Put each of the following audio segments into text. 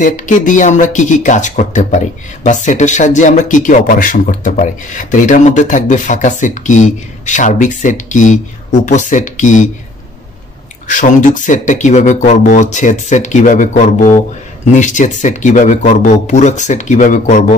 সেটকে দিয়ে আমরা কি কি কাজ করতে পারি বা সেটের সাহায্যে আমরা কি কি অপারেশন করতে পারি। তো এটার মধ্যে থাকবে ফাঁকা সেট কি, সার্বিক সেট কি, উপসেট কি, সংযোগ সেটটা কিভাবে করব, ছেদ সেট কিভাবে করব, নিশ্ছেদ সেট কিভাবে করব, পূরক সেট কিভাবে করব,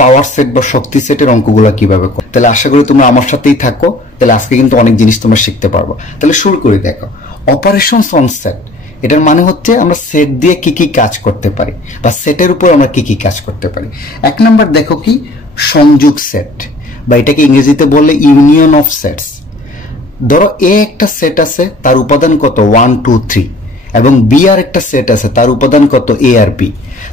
পাওয়ার সেট বা শক্তি সেটের অঙ্কগুলো কিভাবে করব। তাহলে আশা করি তোমরা আমার সাথেই থাকো, তাহলে আজকে কিন্তু অনেক জিনিস তোমরা শিখতে পারবো। তাহলে শুরু করে দেখো, অপারেশনস অন সেট, এটার মানে হচ্ছে আমরা সেট দিয়ে কি কি কাজ করতে পারি বা সেটের উপর আমরা কি কি কাজ করতে পারি। এক নাম্বার দেখো কি, সংযোগ সেট, বা এটাকে ইংরেজিতে বললে ইউনিয়ন অফ সেটস। ধরো এ একটা সেট আছে, তার উপাদান কত 1 2 3, এবং বি আর একটা সেট আছে, তার উপাদান কত এ আর বি।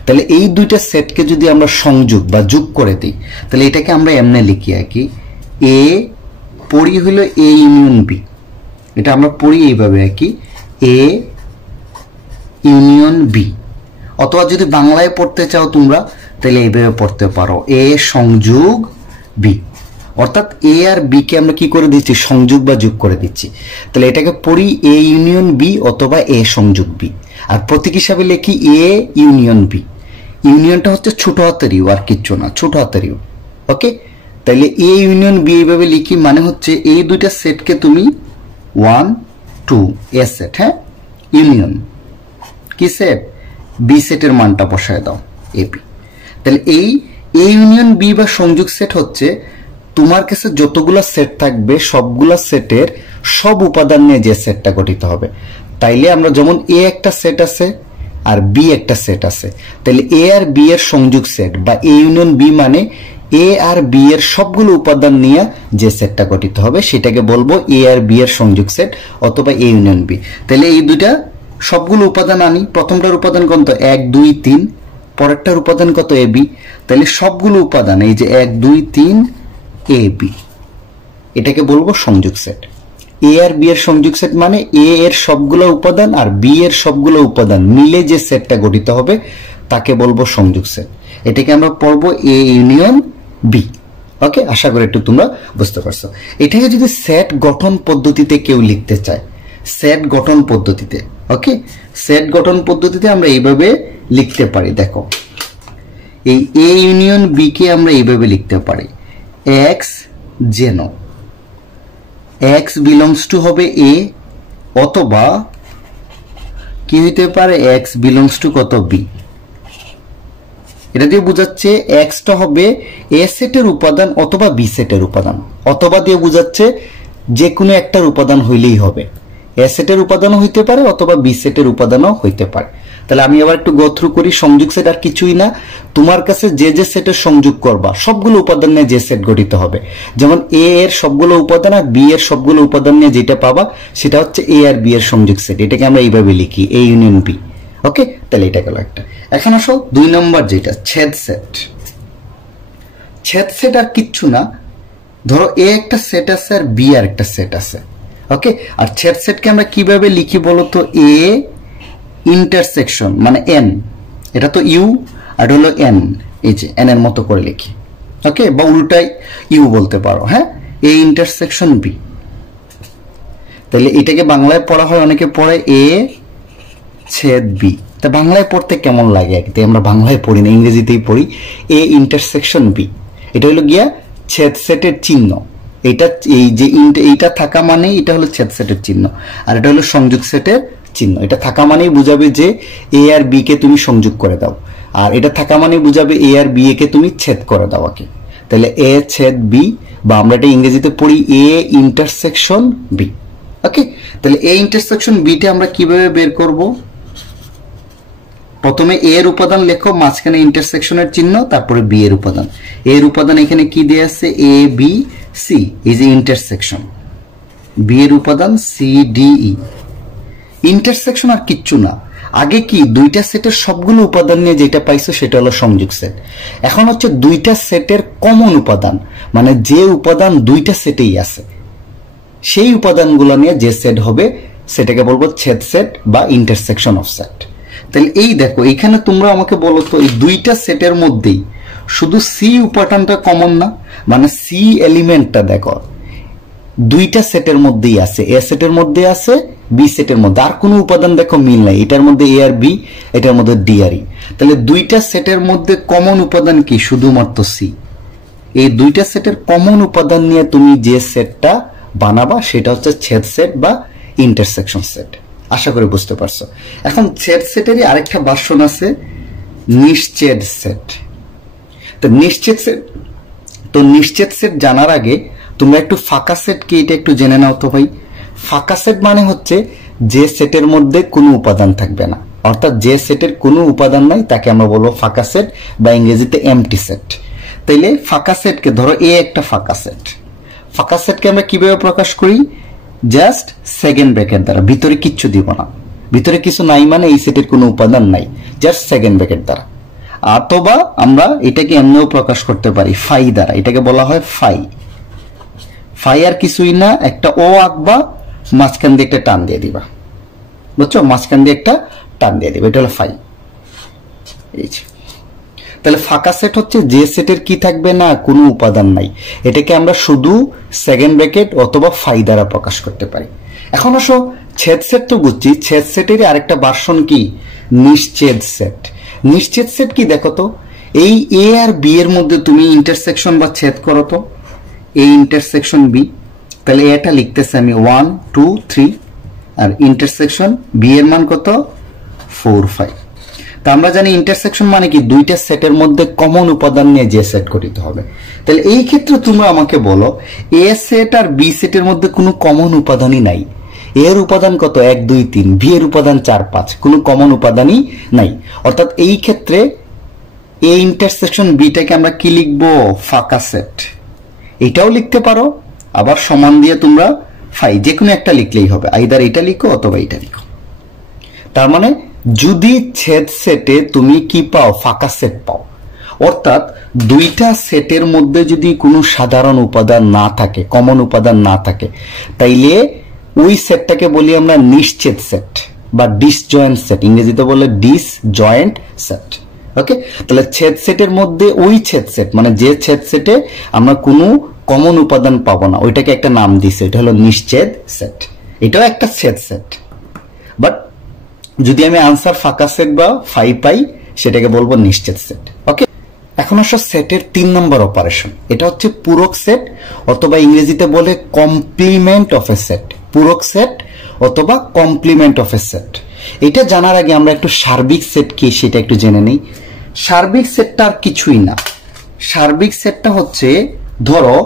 তাহলে এই দুইটা সেটকে যদি আমরা সংযোগ বা যোগ করে দিই, তাহলে এটাকে আমরা এমনি লিখি আর কি, এ পড়ি হলো এ ইউনিয়ন বি, এটা আমরা পড়ি এইভাবে আর কি, এ ইউনিয়ন বি। অথবা যদি বাংলায় পড়তে চাও তোমরা, তাহলে এইভাবে পড়তে পারো, এ সংযোগ বি। অর্থাৎ এ আর বি কে আমরা কি করে দিচ্ছি, সংযোগ বা যোগ করে দিচ্ছি। তাহলে এটাকে পড়ি এ ইউনিয়ন বি অথবা এ সংযোগ বি, আর প্রতীক হিসাবে লিখি এ ইউনিয়ন বি। ইউনিয়নটা হচ্ছে ছোট হাতের ইউ, আর কিচ্ছু না, ছোট হাতের ইউ। ওকে, তাহলে এ ইউনিয়ন বি এইভাবে লিখি, মানে হচ্ছে এই দুইটা সেটকে তুমি 1 2 এ সেট, হ্যাঁ, ইউনিয়ন কি সেট, বি সেটের মানটা বসায় দাও এ বি। তাহলে এই এ ইউনিয়ন বি বা সংযোগ সেট হচ্ছে তোমার কাছে যতগুলা সেট থাকবে সবগুলা সেটের সব উপাদান নিয়ে যে সেটটা গঠিত হবে। তাইলে আমরা যেমন এ একটা সেট আছে আর বি একটা সেট আছে, তাহলে এ আর বি এর সংযোগ সেট বা এ ইউনিয়ন বি মানে এ আর বি এর সবগুলো উপাদান নিয়ে যে সেটটা গঠিত হবে সেটাকে বলবো এ আর বি এর সংযোগ সেট অথবা এ ইউনিয়ন বি। তাহলে এই দুইটা সবগুলো উপাদান আনি, প্রথমটার উপাদান কত 1 2 3, পরেরটার উপাদান কত এ বি। তাহলে সবগুলো উপাদান এই যে 1 2 3 এ বি, এটাকে বলবো সংযোগ সেট। এ আর বি এর সংযোগ সেট মানে এ এর সবগুলো উপাদান আর বি এর সবগুলো উপাদান মিলে যে সেটটা গঠিত হবে তাকে বলবো সংযোগ সেট। এটাকে আমরা পড়বো এ ইউনিয়ন বি। ওকে, আশা করি একটু তোমরা বুঝতে পারছো। এটাকে যদি সেট গঠন পদ্ধতিতে কেউ লিখতে চায়, সেট গঠন পদ্ধতিতে, ওকে, সেট গঠন পদ্ধতিতে আমরা এইভাবে লিখতে পারি। দেখো, এই এ ইউনিয়ন বি কে আমরা এইভাবে লিখতে পারি, এক্স যেন এক্স বিলংস টু হবে এ, অথবা কি হইতে পারে এক্স বিলংস টু কত বি। এটা দিয়ে বোঝাচ্ছে এক্সটা হবে এ সেটের উপাদান অথবা বি সেটের উপাদান, অথবা দিয়ে বোঝাচ্ছে যে কোনো একটার উপাদান হইলেই হবে। এ সেটের উপাদানও হইতে পারে অথবা বি সেটের উপাদানও হইতে পারে। তাহলে আমি আবার একটু গো থ্রু করি। সংযোগ সেট আর কিছুই না, তোমার কাছে যে যে সেটের সংযোগ করবা সবগুলো উপাদান নিয়ে যে সেট গঠিত হবে। যেমন এ এর সবগুলো উপাদান আর বি এর সবগুলো উপাদান নিয়ে যেটা পাবা সেটা হচ্ছে এ আর বি এর সংযোগ সেট। এটাকে আমরা এইভাবে লিখি, এ ইউনিয়ন বি। ওকে, তাহলে এটা গেল একটা। এখন আসো 2 নম্বর যেটা ছেদ সেট। ছেদ সেট আর কিচ্ছু না, ধরো এ একটা সেট আছে আর বি আর একটা সেট আছে। ওকে, আর ছেদ সেটকে আমরা কিভাবে লিখি বলতো, এ ইন্টারসেকশন মানে এন, এটা তো ইউ আর হলো এন, এই যে এন এর মতো করে লিখি। ওকে, বা উল্টাই ইউ বলতে পারো, হ্যাঁ, এ ইন্টারসেকশন বি। তাহলে এটাকে বাংলায় পড়া হয়, অনেকে পড়ে এ ছেদ বি। তা বাংলায় পড়তে কেমন লাগে, একদম আমরা বাংলায় পড়ি না, ইংরেজিতেই পড়ি, এ ইন্টারসেকশন বি। এটা হলো গিয়া ছেদ সেটের চিহ্ন। এটা এই যে এইটা থাকা মানে এটা হলো ছেদ সেটের চিহ্ন, আর এটা হলো সংযোগ সেটের চিহ্ন। এটা থাকা মানেই বুঝাবে যে এ আর বি কে তুমি সংযোগ করে দাও, আর এটা থাকা মানেই বুঝাবে এ আর বি কে তুমি ছেদ করে দাও। ওকে, তাহলে এ ছেদ বি, বা আমরা এটা ইংরেজিতে পড়ি এ ইন্টারসেকশন বি। ওকে, তাহলে এ ইন্টারসেকশন বিটা আমরা কিভাবে বের করব, প্রথমে এ এর উপাদান লেখো, মাঝখানে ইন্টারসেকশনের চিহ্ন, তারপরে বি এর উপাদান। এ এর উপাদান এখানে কি দেয়া আছে, এ বি সি, এই যে ইন্টারসেকশন। বি এর উপাদান সি ডি ই। ইন্টারসেকশন আর কিচ্ছু না, আগে কি দুইটা সেটের সবগুলো উপাদান নিয়ে যেটা পাইছো সেটা হলো সংযোগ সেট। এখন হচ্ছে দুইটা সেটের কমন উপাদান, মানে যে উপাদান দুইটা সেটেই আছে সেই উপাদানগুলো নিয়ে যে সেট হবে সেটাকে বলবো ছেদ সেট বা ইন্টারসেকশন অফ সেট। তাহলে এই দেখো, এখানে তোমরা আমাকে বলো তো, এই দুইটা সেটের মধ্যেই শুধু সি উপাদানটা কমন না, মানে সি এলিমেন্টটা দেখো দুইটা সেটের মধ্যেই আছে, এ সেটের মধ্যে আছে বি সেটের মধ্যে আর কোনো উপাদান দেখো মিল নাই, এটার মধ্যে এ আর বি, এটার মধ্যে ডি আর ই, তাহলে দুইটা সেটের মধ্যে কমন উপাদান কি? শুধুমাত্র সি। এই দুইটা সেটের কমন উপাদান নিয়ে তুমি যে সেটটা বানাবা সেটা হচ্ছে ছেদ সেট বা ইন্টারসেকশন সেট। আশা করি বুঝতে পারছো। এখন ছেদ সেটেরই আরেকটা ভার্সন আছে, নিশ্ছেদ সেট। তো নিশ্ছেদ সেট জানার আগে তোমরা একটু ফাঁকা সেট কি এটা একটু জেনে নাও তো ভাই। ফাঁকা সেট মানে হচ্ছে যে সেটের মধ্যে কোনো উপাদান থাকবে না, অর্থাৎ যে সেটের কোনো উপাদান নাই তাকে আমরা বলবো ফাঁকা সেট বা ইংরেজিতে এমটি সেট। তাইলে ফাঁকা সেটকে ধরো এ একটা ফাঁকা সেট। ফাঁকা সেটকে আমরা কিভাবে প্রকাশ করি? জাস্ট সেকেন্ড ব্র্যাকেট দ্বারা, ভিতরে কিচ্ছু দিব না। ভিতরে কিছু নাই মানে এই সেটের কোনো উপাদান নাই, জাস্ট সেকেন্ড ব্র্যাকেট দ্বারা। অথবা আমরা এটাকে এমনিও প্রকাশ করতে পারি ফাই দ্বারা, এটাকে বলা হয় ফাই। ফাই আর কিছুই না, একটা ও আঁকবা, মাঝখান দিয়ে একটা টান দিয়ে দিবা, বুঝছো? মাঝখান দিয়ে একটা টান দিয়ে দিবা, এটা হলো ফাই। এই তাহলে ফাঁকা সেট হচ্ছে যে সেটের কি থাকবে না, কোনো উপাদান নাই, এটাকে আমরা শুধু সেকেন্ড ব্র্যাকেট অথবা ফাই দ্বারা প্রকাশ করতে পারি। এখন আসো ছেদ সেট তো বুঝছি, ছেদ সেটের আরেকটা ভার্সন কি? নিশ্ছেদ সেট। নিশ্ছেদ সেট কি দেখো তো, এই এ আর বি এর মধ্যে তুমি ইন্টারসেকশন বা ছেদ করো তো, এ ইন্টারসেকশন বি, তাহলে এটা লিখতেছে আমি 1 2 3 আর ইন্টারসেকশন বি এর মান কত? 4 5। তা আমরা জানি ইন্টারসেকশন মানে কি? দুইটা সেটের মধ্যে কমন উপাদান নিয়ে যে সেট গঠিত হবে। তাহলে এই ক্ষেত্রে তোমরা আমাকে বলো এ সেট আর বি সেটের মধ্যে কোনো কমন উপাদানই নাই। এর উপাদান কত? 1 2 3, বি এর উপাদান 4 5, কোনো কমন উপাদানই নাই। অর্থাৎ এই ক্ষেত্রে এ ইন্টারসেকশন বিটাকে আমরা কি লিখবো? ফাঁকা সেট। এটাও লিখতে পারো, আবার সমান দিয়ে তোমরা ফাই যে কোনো একটা লিখলেই হবে, আইদার এটা লিখো অথবা এটা লিখো। তার মানে যদি ছেদ সেটে তুমি কি পাও? ফাঁকা সেট পাও। অর্থাৎ দুইটা সেটের মধ্যে যদি কোনো সাধারণ উপাদান না থাকে, কমন উপাদান না থাকে, তাইলে ওই সেটটাকে বলি আমরা নিশ্ছেদ সেট বা ডিসজয়েন্ট সেট, ইংরেজিতে বলে ডিসজয়েন্ট সেট। ওকে, তাহলে ছেদ সেটের মধ্যে ওই ছেদ সেট মানে যে ছেদ সেটে আমরা কোনো কমন উপাদান পাবো না, ওইটাকে একটা নাম দিছে, এটা হলো নিশ্ছেদ সেট। এটাও একটা ছেদ সেট, বাট যদি আমি আনসার ফাঁকা সেট বা ফাই পাই সেটাকে বলবো নিশ্ছেদ সেট। ওকে, এখন আসো সেটের 3 নম্বর অপারেশন, এটা হচ্ছে পূরক সেট অথবা ইংরেজিতে বলে কমপ্লিমেন্ট অফ এ সেট। পূরক সেট অথবা কমপ্লিমেন্ট অফ এ সেট। এটা জানার আগে আমরা একটু সার্বিক সেট কি সেটা একটু জেনে নেই। সার্বিক সেটটা আর কিছুই না, সার্বিক সেটটা হচ্ছে ধরো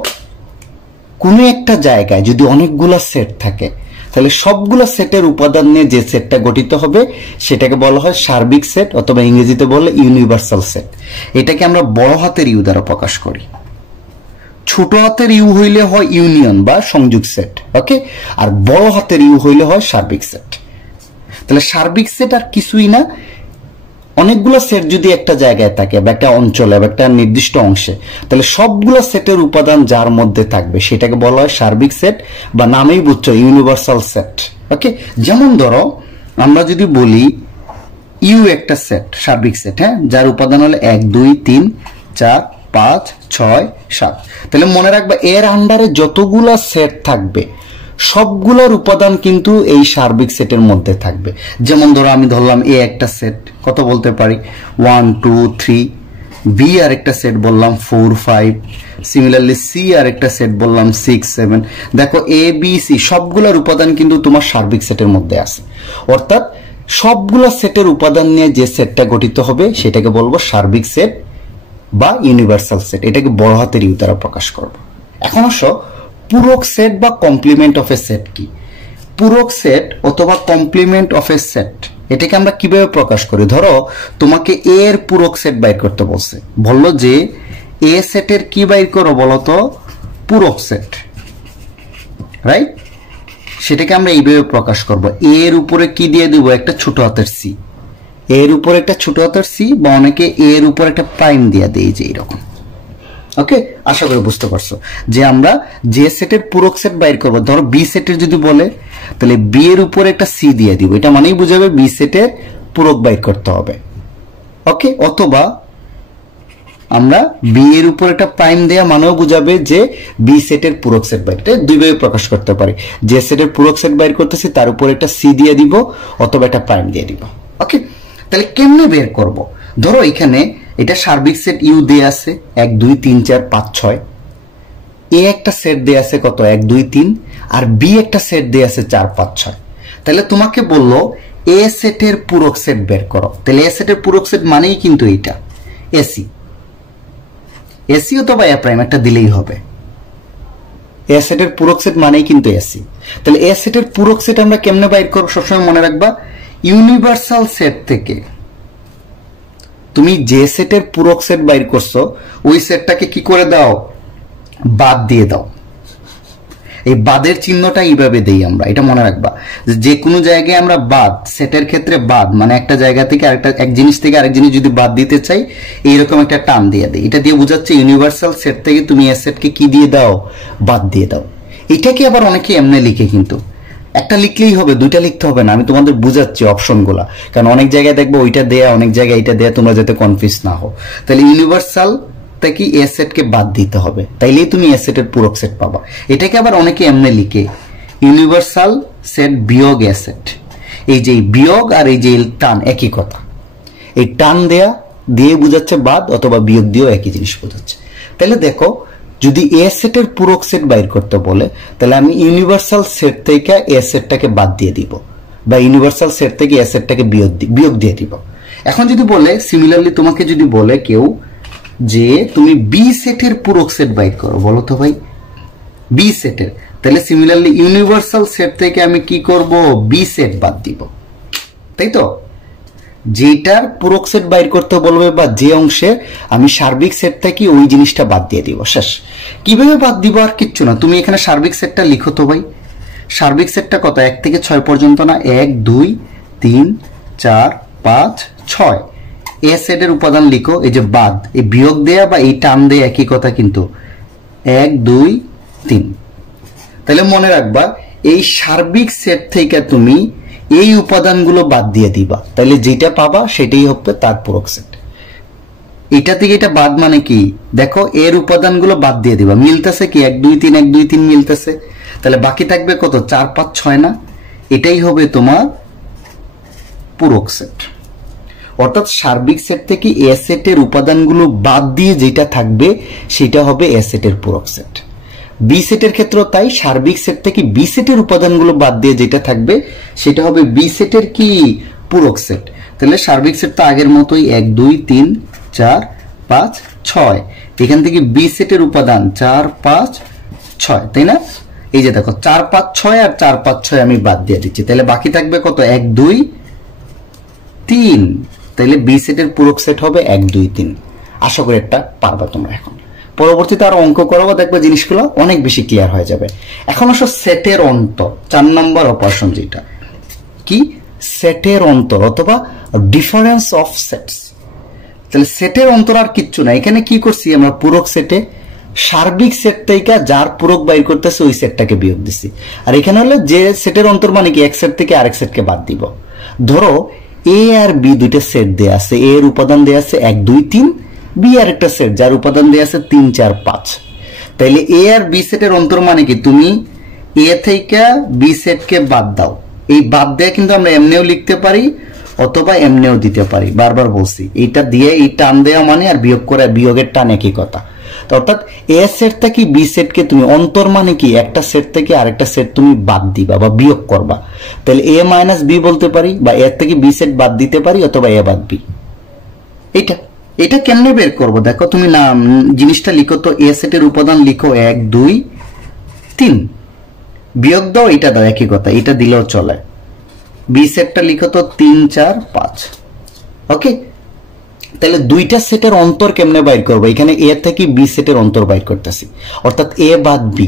কোনো একটা জায়গায় যদি অনেকগুলো সেট থাকে, তাহলে সবগুলো সেটের উপাদান নিয়ে যে সেটটা গঠিত হবে সেটাকে বলা হয় সার্বিক সেট অথবা ইংরেজিতে বলে ইউনিভার্সাল সেট। এটাকে আমরা বড় হাতের ইউ দ্বারা প্রকাশ করি, ছোট হাতের ইউ হইলে হয় ইউনিয়ন বা সংযোগ সেট। ওকে, আর বড় হাতের ইউ হইলে হয় সার্বিক সেট। তাহলে সার্বিক সেট আর কিছুই না, অনেকগুলো সেট যদি একটা জায়গায় থাকে বা একটা অঞ্চলে বা একটা নির্দিষ্ট অংশে, তাহলে সবগুলো সেটের উপাদান যার মধ্যে থাকবে সেটাকে বলা হয় সার্বিক সেট বা নামেই বুঝছো ইউনিভার্সাল সেট। ওকে, যেমন ধরো আমরা যদি বলি ইউ একটা সেট, সার্বিক সেট, হ্যাঁ, যার উপাদান হলো 1 2 3 4 5 6 7, তাহলে মনে রাখবা এর আন্ডারে যতগুলা সেট থাকবে সবগুলোর উপাদান কিন্তু এই সার্বিক সেটের মধ্যে থাকবে। যেমন ধরো আমি ধরলাম এ একটা সেট, কত বলতে পারি 1 2 3, বি আর একটা সেট বললাম 4 5, সিমিলারলি সি আর একটা সেট বললাম 6 7। দেখো এ বি সি সবগুলোর উপাদান কিন্তু তোমার সার্বিক সেটের মধ্যে আছে। অর্থাৎ সবগুলো সেটের উপাদান নিয়ে যে সেটটা গঠিত হবে সেটাকে বলবো সার্বিক সেট বা ইউনিভার্সাল সেট। এটাকে বড় হাতের ইউ দ্বারা প্রকাশ করব। এখন আসো পূরক সেট বা কমপ্লিমেন্ট অফ এ সেট কি? পূরক সেট অথবা কমপ্লিমেন্ট অফ এ সেট এটাকে আমরা কিভাবে প্রকাশ করি? ধরো তোমাকে এ এর পূরক সেট বাইর করতে বলছে, বললো যে এ সেটের কি বাইর করো বলো তো? পূরক সেট, রাইট? সেটাকে আমরা এইভাবে প্রকাশ করব, এর উপরে কি দিয়ে দিব? একটা ছোট হাতের সি। এর উপরে একটা ছোট হাতের সি বা অনেকে এর উপর একটা প্রাইম দিয়ে দেই, যে এরকম। ওকে, আশা করি বুঝতে পারছো যে আমরা যে সেটের পূরক সেট বাইর করবো, ধরো বি সেটের যদি বলে তাহলে বি এর উপরে একটা সি দিয়ে দিব, এটা মানেই বুঝাবে বি সেটের পূরক বাইর করতে হবে। ওকে, অথবা আমরা বি এর উপর একটা প্রাইম দেয়া মানেও বুঝাবে যে বি সেটের পূরক সেট বাইর, এটা দুইভাবে প্রকাশ করতে পারি। যে সেটের পূরক সেট বাইর করতেছি তার উপর একটা সি দিয়ে দিব অথবা একটা প্রাইম দিয়ে দিব। ওকে, তাহলে কেমনে বের করব? ধরো এখানে এটা সার্বিক সেট ইউ দিয়ে আছে 1 2 3 4 5 6, এ একটা সেট দিয়ে আছে কত 1 2 3, আর বি একটা সেট দিয়ে আছে 4 5 6। তাহলে তোমাকে বললো এ সেটের পূরক সেট বের করো। তাহলে এ সেটের পূরক সেট মানেই কিন্তু এটা এসি, এসি অথবা এ প্রাইম একটা দিলেই হবে। এ সেটের পূরক সেট মানেই কিন্তু এসি। তাহলে এ সেটের পূরক সেট আমরা কেমনে বাইর করব? সবসময় মনে রাখবা ইউনিভার্সাল সেট থেকে তুমি যে সেটের পূরক সেট বাইর করছো ওই সেটটাকে কি করে দাও? বাদ দিয়ে দাও। এই বাদের চিহ্নটা এইভাবে দেই আমরা, এটা মনে রাখবা যে কোনো জায়গায় আমরা বাদ, সেটের ক্ষেত্রে বাদ মানে একটা জায়গা থেকে আরেকটা, এক জিনিস থেকে আরেক জিনিস যদি বাদ দিতে চাই এইরকম একটা টান দিয়ে দেই। এটা দিয়ে বোঝাচ্ছে ইউনিভার্সাল সেট থেকে তুমি এ সেটকে কি দিয়ে দাও? বাদ দিয়ে দাও। এটাকে আবার অনেকে এমনি লিখে, কিন্তু একটা লিখলেই হবে, দুইটা লিখতে হবে না। আমি তোমাদের বুঝাচ্ছি অপশনগুলা, কারণ অনেক জায়গায় দেখবো ওইটা দেয়া, অনেক জায়গায় এটা দেয়া, তোমরা যাতে কনফিউজ না হও। তাহলে ইউনিভার্সাল থেকে এ সেটকে বাদ দিতে হবে, তাইলেই তুমি এ সেটের পূরক সেট পাবা। এটাকে আবার অনেকে এমনি লিখে ইউনিভার্সাল সেট বিয়োগ এ সেট। এই যে বিয়োগ আর এই যে টান একই কথা, এই টান দেয়া দিয়ে বোঝাচ্ছে বাদ অথবা বিয়োগ দিয়েও একই জিনিস বোঝাচ্ছে। তাহলে দেখো যদি এ সেটের পূরক সেট বাইর করতে বলে তাহলে আমি ইউনিভার্সাল সেট থেকে এ সেটটাকে বাদ দিয়ে দিব বা ইউনিভার্সাল সেট থেকে এ সেটটাকে বিয়োগ দিয়ে দিব। এখন যদি বলে সিমিলারলি তোমাকে যদি বলে কেউ যে তুমি বি সেটের পূরক সেট বাইর করো, বলো তো ভাই বি সেটের, তাহলে সিমিলারলি ইউনিভার্সাল সেট থেকে আমি কি করব? বি সেট বাদ দিব, তাই তো? যেটার পূরক সেট বাইর করতে বলবে বা যে অংশে আমি সার্বিক সেট থেকে ওই জিনিসটা বাদ দিয়ে দিব, শেষ। কিভাবে বাদ দিব? আর কিচ্ছু না, তুমি এখানে সার্বিক সেটটা লিখো তো ভাই। সার্বিক সেটটা কত? 1 থেকে 6 পর্যন্ত না? 1 2 3 4 5 6। এ সেটের উপাদান লিখো, এই যে বাদ, এই বিয়োগ দেয়া বা এই টান দেয়া একই কথা কিন্তু, 1 2 3। তাহলে মনে রাখবা এই সার্বিক সেট থেকে তুমি এই উপাদানগুলো বাদ দিয়ে দিবা, তাহলে যেটা পাবা সেটাই হবে তার পূরক সেট। এটা থেকে এটা বাদ মানে কি? দেখো এর উপাদানগুলো বাদ দিয়ে দিবা, মিলতেছে কি 1 2 3 1 2 3 মিলতেছে, তাহলে বাকি থাকবে কত? 4 5 6 না? এটাই হবে তোমার পূরক সেট। অর্থাৎ সার্বিক সেট থেকে এ সেটের উপাদানগুলো বাদ দিয়ে যেটা থাকবে সেটা হবে এ সেটের পূরক সেট। বি সেটের ক্ষেত্রে তাই, সার্বিক সেট থেকে বি সেটের উপাদানগুলো বাদ দিয়ে যেটা থাকবে সেটা হবে বি সেটের কি? পূরক সেট। তাহলে সার্বিক সেট তো আগের মতোই 1 2 3 4 5 6, এখান থেকে বি সেটের উপাদান 4 5 6, তাই না? এই যে দেখো 4 5 6 আর 4 5 6 আমি বাদ দিয়ে দিচ্ছি, তাহলে বাকি থাকবে কত? 1 2 3। তাহলে বি সেটের পূরক সেট হবে 1 2 3। আশা করি এটা পারবা তোমরা। এখন পরবর্তীতে আরো অঙ্ক করাবো, দেখবে জিনিসগুলো অনেক বেশি ক্লিয়ার হয়ে যাবে। এখন আসো সেটের অন্তর, 4 নম্বর অপারেশন, যেটা কি সেটের অন্তর অথবা ডিফারেন্স অফ সেটস। তাহলে সেটের অন্তর আর কিচ্ছু না, এখানে কি করছি আমরা? পূরক সেটে সার্বিক সেট থেকে যার পূরক বাইর করতেছে ওই সেটটাকে বিয়োগ দিছি। আর এখানে হলো যে সেটের অন্তর মানে কি এক সেট থেকে আরেক সেটকে বাদ দিব। ধরো এ আর বি দুইটা সেট দেয়া আছে, এ এর উপাদান দেয়া আছে 1 2 3, বি আর একটা সেট যার উপাদান দেয়া আছে 3 4 5। তাইলে এ আর বি সেটের অন্তর মানে কি? তুমি এ থেকে বি সেটকে বাদ দাও। এই বাদ দেয়া কিন্তু আমরা এমনিও লিখতে পারি অথবা এমনিও দিতে পারি, বারবার বলছি এইটা দিয়ে এই টান দেওয়া মানে আর বিয়োগ করে বিয়োগের টান একই কথা। অর্থাৎ এ সেট থেকে বি সেটকে তুমি অন্তর মানে কি একটা সেট থেকে আরেকটা সেট তুমি বাদ দিবা বা বিয়োগ করবা, তাহলে এ মাইনাস বি বলতে পারি বা এর থেকে বি সেট বাদ দিতে পারি অথবা এ বাদ বি। এটা কেমনে বের করবো? দেখো তুমি না জিনিসটা লিখো তো, এ সেটের উপাদান লিখো 1 2 3, বিয়োগ দাও এটা দাও একই কথা, এটা দিলেও চলে। বি সেটটা লিখো তো 3 4 5। ওকে, তাহলে দুইটা সেটের অন্তর কেমনে বাইর করবো? এখানে এ থেকে বি সেটের অন্তর বাইর করতেছি, অর্থাৎ এ বাদ বি।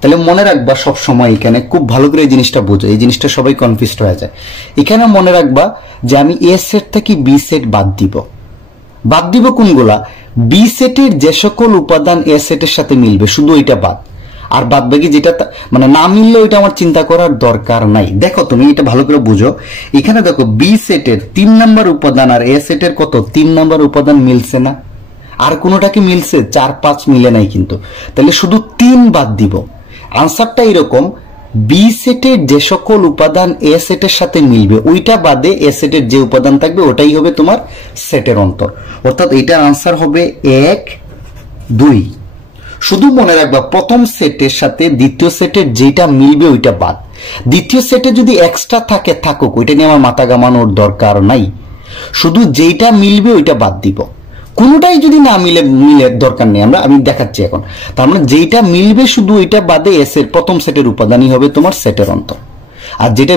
তাহলে মনে রাখবা সব সময়, এখানে খুব ভালো করে এই জিনিসটা বোঝো, এই জিনিসটা সবাই কনফিউজড হয়ে যায়। এখানে মনে রাখবা যে আমি এ সেট থেকে বি সেট বাদ দিব কোনগুলা? বি সেটের যে সকল উপাদান এ সেটের সাথে মিলবে শুধু ওইটা বাদ, আর বাদ বাকি যেটা মানে না মিললে ওইটা আমার চিন্তা করার দরকার নাই। দেখো তুমি এটা ভালো করে বুঝো, এখানে দেখো বি সেটের 3 নাম্বার উপাদান আর এ সেটের কত 3 নাম্বার উপাদান মিলছে না? আর কোনোটা কি মিলছে? 4 5 মিলে নাই কিন্তু, তাহলে শুধু 3 বাদ দিব। আনসারটা এরকম, বি সেটের যে সকল উপাদান এ সেটের সাথে মিলবে ওইটা বাদে এ সেটের যে উপাদান থাকবে ওটাই হবে তোমার সেটের অন্তর। অর্থাৎ এইটার আনসার হবে 1 2। শুধু মনে রাখবা প্রথম সেটের সাথে দ্বিতীয় সেটের যেটা মিলবে ওইটা বাদ। দ্বিতীয় সেটে যদি এক্সট্রা থাকে থাকুক, ওইটা নিয়ে আমার মাথা ঘামানোর দরকার নাই। শুধু যেটা মিলবে ওইটা বাদ দিব। কোনোটাই যদি না মিলে দরকার নেই, আমি দেখাচ্ছি এখন। তার মানে যেটা মিলবে শুধু ওইটা বাদে এস এর প্রথম সেটের উপাদানই হবে তোমার সেটের অন্তর। আর যেটা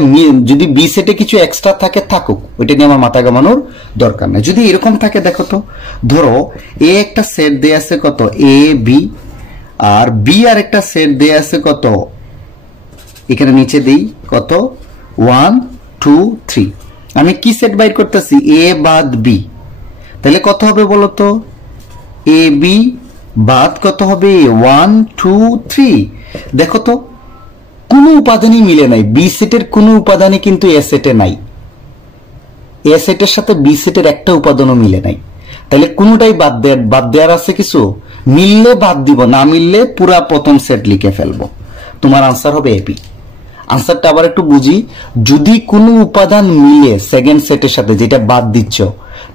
যদি বি সেটে কিছু এক্সট্রা থাকে থাকুক, ওইটা নিয়ে আমার মাথা ঘামানোর দরকার নেই। যদি এরকম থাকে, দেখো তো, ধরো এ একটা সেট দেয়া আছে কত, এ বি, আর বি আর একটা সেট দেয়া আছে কত, এখানে নিচে দেই কত, 1 2 3। আমি কি সেট বাইর করতেছি, এ বাদ বি, তাহলে কত হবে বলো তো, এ বি বাদ কত হবে, 1 2 3। দেখো তো কোনো উপাদানই মিলে নাই, বি সেটের কোনো উপাদানই কিন্তু এ সেটে নাই, এ সেটের সাথে বি সেটের একটা উপাদানও মিলে নাই। তাহলে কোনোটাই বাদ দেওয়ার আছে কিছু? মিললে বাদ দিব, না মিললে পুরা প্রথম সেট লিখে ফেলবো। তোমার আনসার হবে এবি। আনসারটা আবার একটু বুঝি, যদি কোনো উপাদান মিলে সেকেন্ড সেটের সাথে যেটা বাদ দিচ্ছ,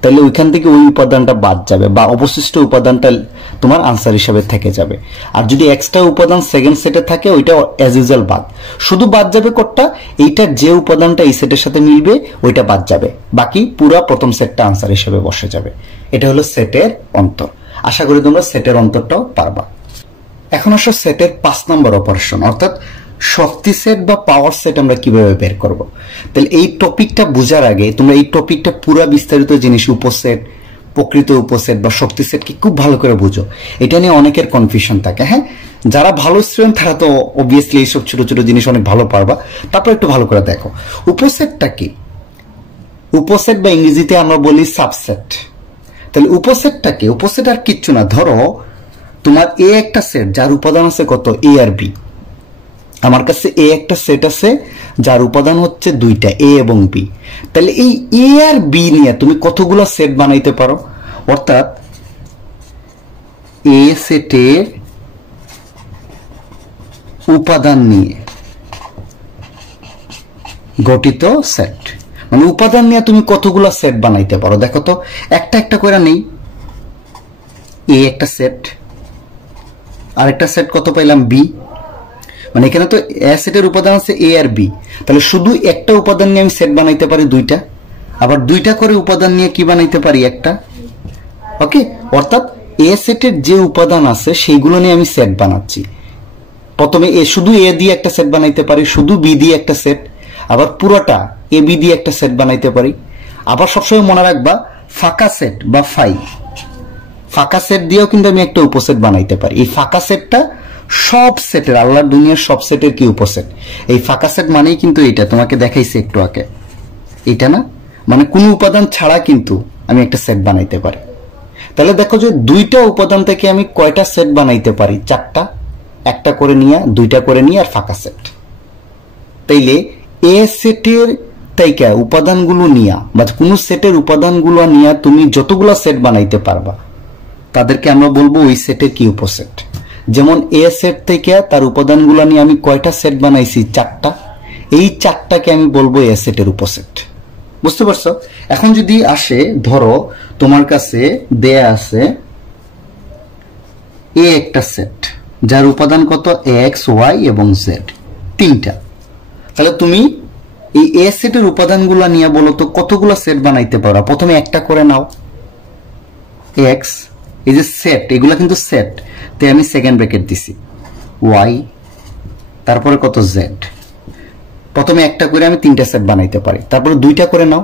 তাহলে ওইখান থেকে ওই উপাদানটা বাদ যাবে বা অবশিষ্ট উপাদানটা তোমার আনসার হিসাবে থেকে যাবে। আর যদি এক্সট্রা উপাদান সেকেন্ড সেটে থাকে ওইটা অ্যাজ ইউজুয়াল বাদ। শুধু বাদ যাবে কোনটা, এইটার যে উপাদানটা এই সেটের সাথে মিলবে ওইটা বাদ যাবে, বাকি পুরো প্রথম সেটটা আনসার হিসেবে বসে যাবে। এটা হলো সেটের অন্তর। আশা করি তোমরা সেটের অন্তরটাও পারবা। এখন আসো সেটের 5 নম্বর অপারেশন, অর্থাৎ শক্তি সেট বা পাওয়ার সেট আমরা কিভাবে বের করব। তাহলে এই টপিকটা বোঝার আগে তোমরা এই টপিকটা পুরো বিস্তারিত জিনিস, উপসেট, প্রকৃত উপসেট বা শক্তি সেট কি খুব ভালো করে বুঝো। এটা নিয়ে অনেকের কনফিউশন থাকে। হ্যাঁ, যারা ভালো স্টুডেন্ট তারা তো অবভিয়াসলি এইসব ছোট ছোট জিনিস অনেক ভালো পারবা। তারপর একটু ভালো করে দেখো উপসেটটা কি। উপসেট বা ইংরেজিতে আমরা বলি সাবসেট। তাহলে উপসেটটা কি? উপসেট আর কিচ্ছু না, ধরো তোমার এ একটা সেট যার উপাদান আছে কত, এ আর বি। আমার কাছে এ একটা সেট আছে যার উপাদান হচ্ছে দুইটা, এ এবং বি। তাহলে এই এ আর বি নিয়ে তুমি কতগুলো সেট বানাইতে পারো, অর্থাৎ এ সেটের উপাদান নিয়ে গঠিত সেট, মানে উপাদান নিয়ে তুমি কতগুলো সেট বানাইতে পারো। দেখো তো একটা একটা করে নেই, এ একটা সেট, আরেকটা সেট কত পাইলাম, বি। মানে এখানে তো এ সেটের উপাদান আছে এ আর বি, তাহলে শুধু একটা উপাদান নিয়ে আমি সেট বানাইতে পারি দুইটা, আবার দুইটা করে উপাদান নিয়ে কি বানাইতে পারি, একটা। ওকে, অর্থাৎ এ সেটের যে উপাদান আছে সেইগুলো নিয়ে আমি সেট বানাচ্ছি। প্রথমে শুধু এ দিয়ে একটা সেট বানাইতে পারি, শুধু বি দিয়ে একটা সেট, আবার পুরোটা এ বি দিয়ে একটা সেট বানাইতে পারি। আবার সবসময় মনে রাখবা ফাঁকা সেট বা ফাঁকা সেট দিয়েও কিন্তু আমি একটা উপসেট বানাইতে পারি। এই ফাঁকা সেটটা সব সেটের, আল্লাহর দুনিয়ার সব সেটের কি উপসেট। এই ফাঁকা সেট মানেই কিন্তু এটা তোমাকে দেখাইছে একটু আগে, এটা না, মানে কোনো উপাদান ছাড়া কিন্তু আমি একটা সেট বানাইতে পারি। তাহলে দেখো যে দুইটা উপাদান থেকে আমি কয়টা সেট বানাইতে পারি, 4টা, একটা করে নিয়ে, দুইটা করে নিয়ে, আর ফাঁকা সেট। তাইলে এ সেটের তাইকা উপাদানগুলো নিয়া বা কোনো সেটের উপাদানগুলো নিয়ে তুমি যতগুলো সেট বানাইতে পারবা তাদেরকে আমরা বলবো ওই সেটের কি উপসেট। যেমন এ সেট থেকে তার উপাদানগুলো নিয়ে আমি কয়টা সেট বানাইছি, 4টা, এই 4টাকে আমি বলবো এ সেটের উপসেট। বুঝতে পারছো? এখন যদি আসে, ধরো তোমার কাছে দেয়া আছে এ একটা সেট যার উপাদান কত, এক্স ওয়াই এবং জেড, 3টা। তাহলে তুমি এই এ সেটের উপাদানগুলো নিয়ে বলো তো কতগুলো সেট বানাইতে পারো। প্রথমে একটা করে নাও, এক্স, এই যে সেট, এগুলা কিন্তু সেট, তাই আমি সেকেন্ড ব্র্যাকেট দিছি, ওয়াই, তারপরে কত, জেড। প্রথমে একটা করে আমি 3টা সেট বানাইতে পারি। তারপরে দুইটা করে নাও,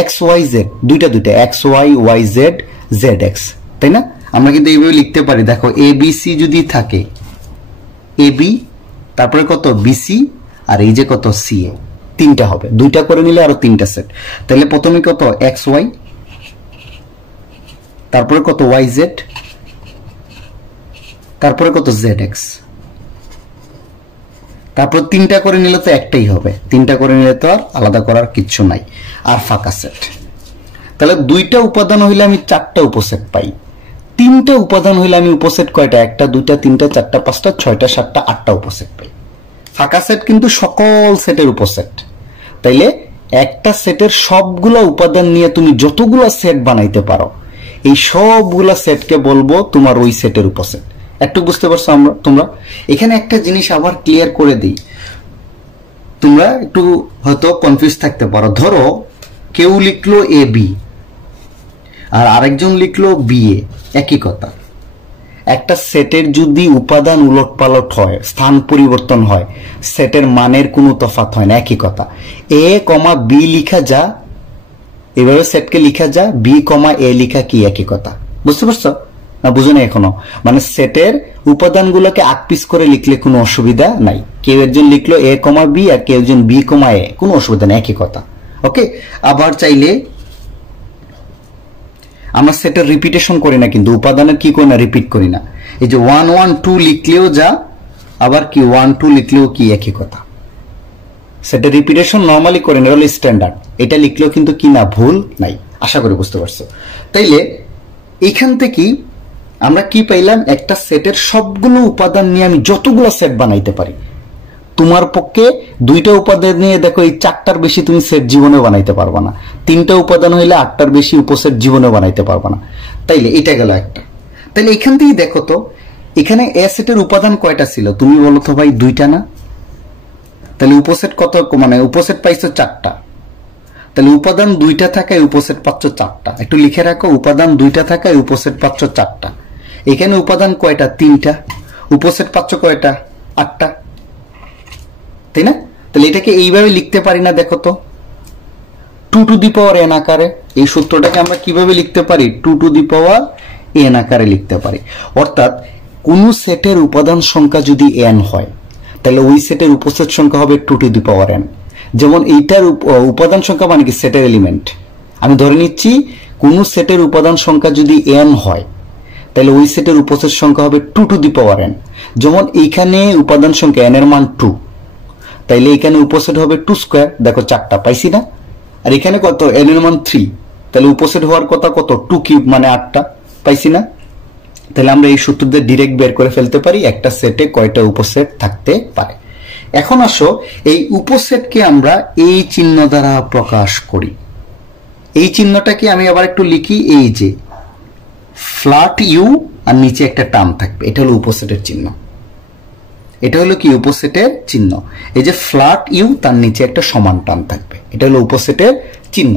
এক্স ওয়াই জেড, দুইটা, X Y, Y Z, Z X, তাই না? আমরা কিন্তু এইভাবে লিখতে পারি। দেখো এ বি সি যদি থাকে, এ বি, তারপরে কত, বিসি, আর এই যে কত, সি এ, 3টা হবে। দুইটা করে নিলে আরো 3টা সেট। তাহলে প্রথমে কত, এক্স ওয়াই, তারপরে কত, ওয়াই জেড, তারপরে কত, জেড এক্স। তারপর 3টা করে নিলে তো একটাই হবে, 3টা করে নিলে তো আর আলাদা করার কিচ্ছু নাই। আর ফাঁকা সেট, তাহলে 2টা উপাদান হইলে আমি 4টা উপসেট পাই। তিনটা উপাদান হইলে আমি উপসেট কয়টা, একটা দুইটা তিনটা চারটা পাঁচটা ছয়টা সাতটা আটটা উপসেট পাই। ফাঁকা সেট কিন্তু সকল সেটের উপসেট। তাইলে একটা সেটের সবগুলা উপাদান নিয়ে তুমি যতগুলা সেট বানাইতে পারো, এই সবগুলা সেটকে বলবো তোমার ওই সেটের উপসেট। একটু বুঝতে পারছো তোমরা? এখানে একটা জিনিস আবার ক্লিয়ার করে দিই, তোমরা একটু হয়তো কনফিউজ থাকতে পারো। ধরো কেউ লিখলো এ বি আর আরেকজন লিখলো বি এ, একই কথা। একটা সেটের যদি উপাদান উলটপালট হয়, স্থান পরিবর্তন হয়, সেটের মানের কোনো তফাৎ হয় না, একই কথা। এ কমা বি লিখা যা, এভাবে সেটকে লিখা যা, বি কমা এ লিখা কি একই কথা। বুঝতে পারছো না? বুঝো না এখনো? মানে সেটের উপাদানগুলোকে আকপিস করে লিখলে কোনো অসুবিধা নাই। কেউ একজন লিখলো এ কমা বি আর কেউ একজন বি কমা এ, কোনো অসুবিধা নেই, একই কথা। ওকে, আবার চাইলে আমরা সেটের রিপিটেশন করি না, কিন্তু উপাদানের কি করি না, রিপিট করি না। এই যে 1 1 2 লিখলেও যা, আবার কি 1 2 লিখলেও কি একই কথা। সেটের রিপিটেশন নরমালি করে না, হলো স্ট্যান্ডার্ড। এটা লিখলেও কিন্তু কি না, ভুল নাই। আশা করি বুঝতে পারছো। তাইলে এইখান থেকে আমরা কি পাইলাম, একটা সেটের সবগুলো উপাদান নিয়ে আমি যতগুলো সেট বানাইতে পারি। তোমার পক্ষে দুইটা উপাদান নিয়ে দেখো এই চারটার বেশি তুমি সেট জীবনে বানাইতে পারবা না, তিনটা উপাদান হইলে আটটার বেশি উপসেট জীবনে বানাইতে পারবা না। তাইলে এটা গেল একটা। তাইলে এখান থেকেই দেখো তো এখানে এ সেটের উপাদান কয়টা ছিল, তুমি বলো তো ভাই, দুইটা না? তাহলে উপসেট কত, মানে উপসেট পাইছো চারটা। তাহলে উপাদান দুইটা থাকায় উপসেট পাচ্ছ চারটা। একটু লিখে রাখো, উপাদান দুইটা থাকায় উপসেট পাচ্ছ চারটা। এখানে উপাদান কয়টা, তিনটা। উপসেট পাচ্ছ কয়টা, আটটা, তাই না? তাহলে এটাকে এইভাবে লিখতে পারি না, দেখো তো, 2 টু দি পাওয়ার n আকারে। এই সূত্রটাকে আমরা কিভাবে লিখতে পারি, 2 টু দি পাওয়ার n আকারে লিখতে পারি। অর্থাৎ কোন সেটের উপাদান সংখ্যা যদি n হয়, তাহলে ওই সেটের উপসেট সংখ্যা হবে 2 টু দি পাওয়ার n। যেমন এইটার উপাদান সংখ্যা মানে কি, সেটের এলিমেন্ট। আমি ধরে নিচ্ছি কোন সেটের উপাদান সংখ্যা যদি n হয়, তাহলে ওই সেটের উপসেট সংখ্যা হবে 2 টু দি পাওয়ার n। যেমন এইখানে উপাদান সংখ্যা n এর মান 2, তাইলে এখানে উপসেট হবে 2 স্কয়ার। দেখো চারটা পাইছি না? আর এখানে কত, n এর মান 3, তাহলে উপসেট হওয়ার কথা কত, 2 কিউব মানে 8টা, পাইছি না? তাহলে আমরা এই সূত্র দিয়ে ডিরেক্ট বের করে ফেলতে পারি একটা সেটে কয়টা উপসেট থাকতে পারে। এখন আসো এই উপসেটকে আমরা এই চিহ্ন দ্বারা প্রকাশ করি। এই চিহ্নটাকে আমি আবার একটু লিখি, এই যে ফ্ল্যাট ইউ আর নিচে একটা টার্ম থাকবে, এটা হলো উপসেটের চিহ্ন। এটা হলো কি, উপসেটের চিহ্ন। এই যে ফ্ল্যাট ইউ, তার নিচে একটা সমান টার্ম থাকবে, এটা হলো উপসেটের চিহ্ন।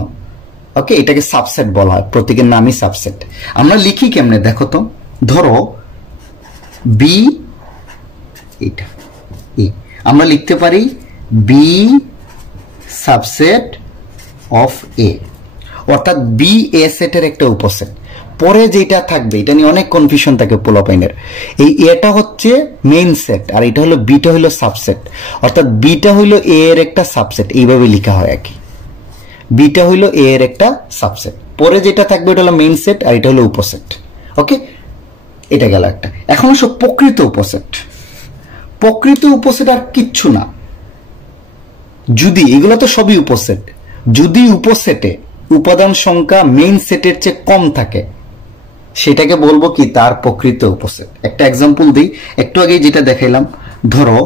ওকে, এটাকে সাবসেট বলা হয়, প্রতীকের নামই সাবসেট। আমরা লিখি কেমনে দেখো তো, ধরো বি, এটা আমরা লিখতে পারি বি সাবসেট অফ এ, অর্থাৎ বি এ সেটের একটা উপসেট। পরে যেটা থাকবে এটা নিয়ে অনেক কনফিউশন থাকে পোলাপাইনের। এই এটা হচ্ছে মেইন সেট আর এটা হলো বিটা হলো সাবসেট, অর্থাৎ বিটা হইলো এ এর একটা সাবসেট, এইভাবে লেখা হয় আর কি। বিটা হইলো এ এর একটা সাবসেট, পরে যেটা থাকবে এটা হলো মেইন সেট আর এটা হলো উপসেট। ওকে, এটা গেল একটা। এখন আসো প্রকৃত উপসেট। প্রকৃত উপসেট আর কিচ্ছু না, যদি এগুলো তো সবই উপসেট, যদি উপসেটে উপাদান সংখ্যা মেইন সেটের চেয়ে কম থাকে সেটাকে বলবো কি, তার প্রকৃত উপসেট। একটা এক্সাম্পল দিই, একটু আগে যেটা দেখাইলাম, ধরো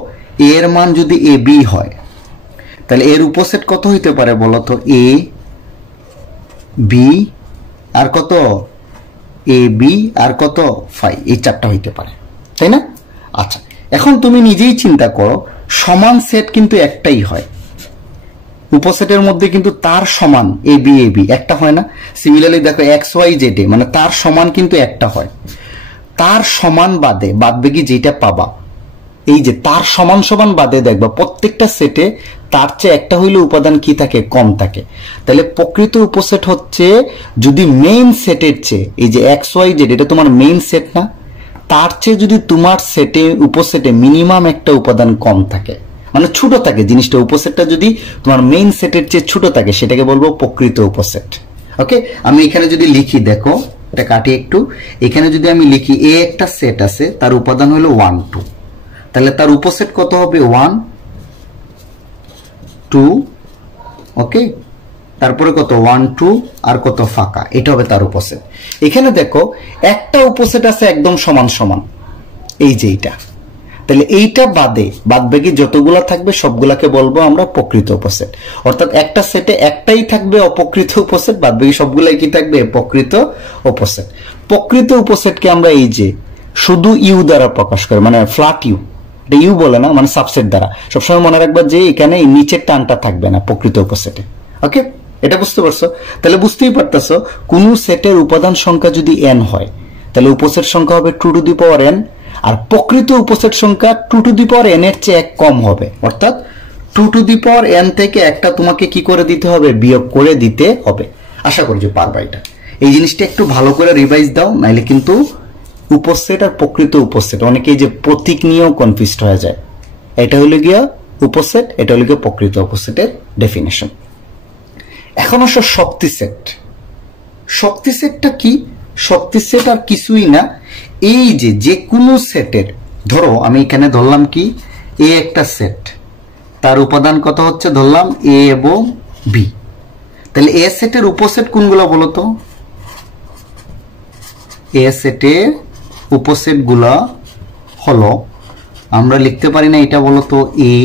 এ এর মান যদি এ বি হয়, তাহলে এর উপসেট কত হইতে পারে বলতো, এ বি আর কত, এ বি আর কত, 5, এই চারটা হইতে পারে, তাই না? আচ্ছা, এখন তুমি নিজেই চিন্তা করো, সমান সেট কিন্তু একটাই হয়, উপসেটের মধ্যে কিন্তু তার সমান এ বি একটা হয় না? সিমিলারলি দেখো এক্স ওয়াই জেড এ, মানে তার সমান কিন্তু একটা হয়। তার সমান বাদে বাদবাকি যেটা পাবা, এই যে তার সমান সমান বাদে দেখবা প্রত্যেকটা সেটে তার চেয়ে একটা হইলে উপাদান কি থাকে, কম থাকে। তাহলে প্রকৃত উপসেট হচ্ছে যদি মেইন সেটের চেয়ে, এই যে এক্স ওয়াই জেড এটা তোমার মেইন সেট না, তার চেয়ে যদি তোমার সেটে উপসেটে মিনিমাম একটা উপাদান কম থাকে, মানে ছোট থাকে জিনিসটা, উপসেটটা যদি তোমার মেইন সেটের চেয়ে ছোট থাকে সেটাকে বলবো প্রকৃত উপসেট। ওকে, আমি এখানে যদি লিখি, দেখো এটা কাটি একটু, এখানে যদি আমি লিখি এ একটা সেট আছে, তার উপাদান হলো 1 2, তাহলে তার উপসেট কত হবে, 1 2, ওকে তারপরে কত 1 2 আর কত ফাঁকা, এটা হবে তার উপসেট। এখানে দেখো একটা উপসেট আছে একদম সমান সমান, এই যে এইটা। তাহলে এইটা বাদে বাকি যতগুলা থাকবে সবগুলাকে বলবো আমরা প্রকৃত উপসেট। অর্থাৎ একটা সেটে একটাই থাকবে অপ্রকৃত উপসেট, বাকি সবগুলাই কি থাকবে প্রকৃত উপসেট। প্রকৃত উপসেটকে আমরা এই যে শুধু ইউ দ্বারা প্রকাশ করে, মানে ফ্ল্যাট ইউ, এটা ইউ বলে না, মানে সাবসেট দ্বারা। সবসময় মনে রাখবা যে এখানে এই নিচের টানটা থাকবে না প্রকৃত উপসেটে। ওকে, এটা বুঝতে পারছো? তাহলে বুঝতেই পারতেছো কোন সেটের উপাদান সংখ্যা যদি n হয় তাহলে উপসেট সংখ্যা হবে 2 টু দি পাওয়ার n, আর প্রকৃত উপসেট সংখ্যা 2 টু দি পাওয়ার n এর চেয়ে এক কম হবে। অর্থাৎ 2 টু দি পাওয়ার n থেকে একটা তোমাকে কি করে দিতে হবে, বিয়োগ করে দিতে হবে। আশা করি যে পারবা এটা। এই জিনিসটা একটু ভালো করে রিভাইজ দাও, নাইলে কিন্তু উপসেট আর প্রকৃত উপসেট অনেকেই যে প্রতীক নিয়েও কনফিউজড হয়ে যায়। এটা হলো গিয়া উপসেট, এটা হলো গিয়া প্রকৃত উপসেটের ডেফিনেশন। এখন আসো শক্তি সেট। শক্তি সেটটা কি? শক্তি সেট আর কিছুই না, এই যে কোনো সেটের, ধরো আমি এখানে ধরলাম কি এ একটা সেট, তার উপাদান কত হচ্ছে ধরলাম এ এবং বি। তাহলে এ সেটের উপসেট কোনগুলো বলো তো? এ সেটের উপসেট গুলা হলো, আমরা লিখতে পারি না এটা বলো তো এ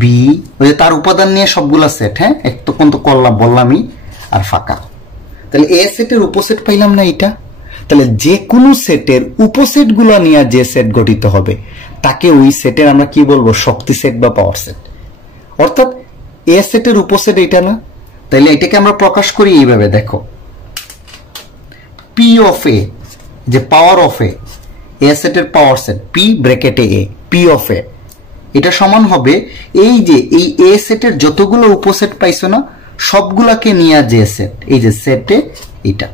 বি, ওই যে তার উপাদান নিয়ে সবগুলা সেট, হ্যাঁ একটু কোন তো করলাম বললামই, আর ফাঁকা। তাহলে এ সেটের উপসেট পাইলাম না এটা। তাহলে যে কোনো সেটের উপসেট গুলা নিয়ে যে সেট গঠিত হবে তাকে ওই সেটের আমরা কি বলবো, শক্তি সেট বা পাওয়ার সেট। অর্থাৎ এ সেটের উপসেট এটা না, তাহলে এটাকে আমরা প্রকাশ করি এইভাবে, দেখো পি অফ এ, যে পাওয়ার অফ এ, এ সেটের পাওয়ার সেট পি ব্র্যাকেটে এ, পি অফ এ, এটা সমান হবে এই যে এই এ সেটের যতগুলো উপসেট পাইছো না সবগুলাকে নিয়ে যে সেট, এই যে সেটে এটা।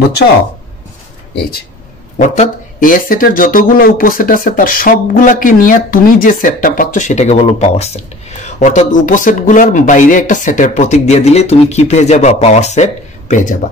বুঝছো? এই যে অর্থাৎ এ সেটের যতগুলো উপসেট আছে তার সবগুলাকে নিয়ে তুমি যে সেটটা পাচ্ছ সেটাকে বলো পাওয়ার সেট। অর্থাৎ উপসেট গুলার বাইরে একটা সেটের প্রতীক দিয়ে দিলে তুমি কি পেয়ে যাবা, পাওয়ার সেট পেয়ে যাবা।